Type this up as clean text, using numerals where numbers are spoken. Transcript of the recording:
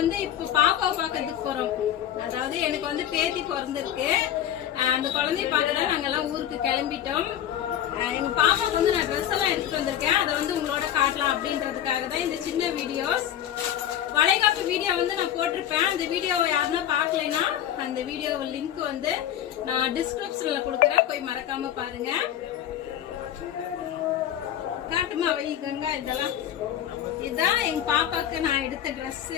வந்து இப்போ பாப்பாவை பார்க்கறதுக்கு போறோம். அதாவது எனக்கு வந்து பேத்தி பிறந்திருக்கு. அந்த குழந்தைய பார்க்க தான் நாங்கெல்லாம் ஊருக்கு கிளம்பிட்டோம். எங்க பாப்பாவுக்கு வந்து நான் ட்ரெஸ் எல்லாம் எடுத்துட்டு வந்திருக்கேன். அதை வந்து உங்களோட காட்டலாம் அப்படின்றதுக்காக தான் இந்த சின்ன வீடியோஸ். வளைகாப்பு வீடியோ வந்து நான் போட்டிருப்பேன். அந்த வீடியோவை யாருன்னா பார்க்கலைன்னா அந்த வீடியோ லிங்க் வந்து நான் டிஸ்கிரிப்ஷன்ல கொடுக்குறேன், போய் மறக்காம பாருங்க. காட்டுமா வை கங்கா, இதெல்லாம் இதுதான் எங்க பாப்பாக்கு நான் எடுத்த ட்ரெஸ்.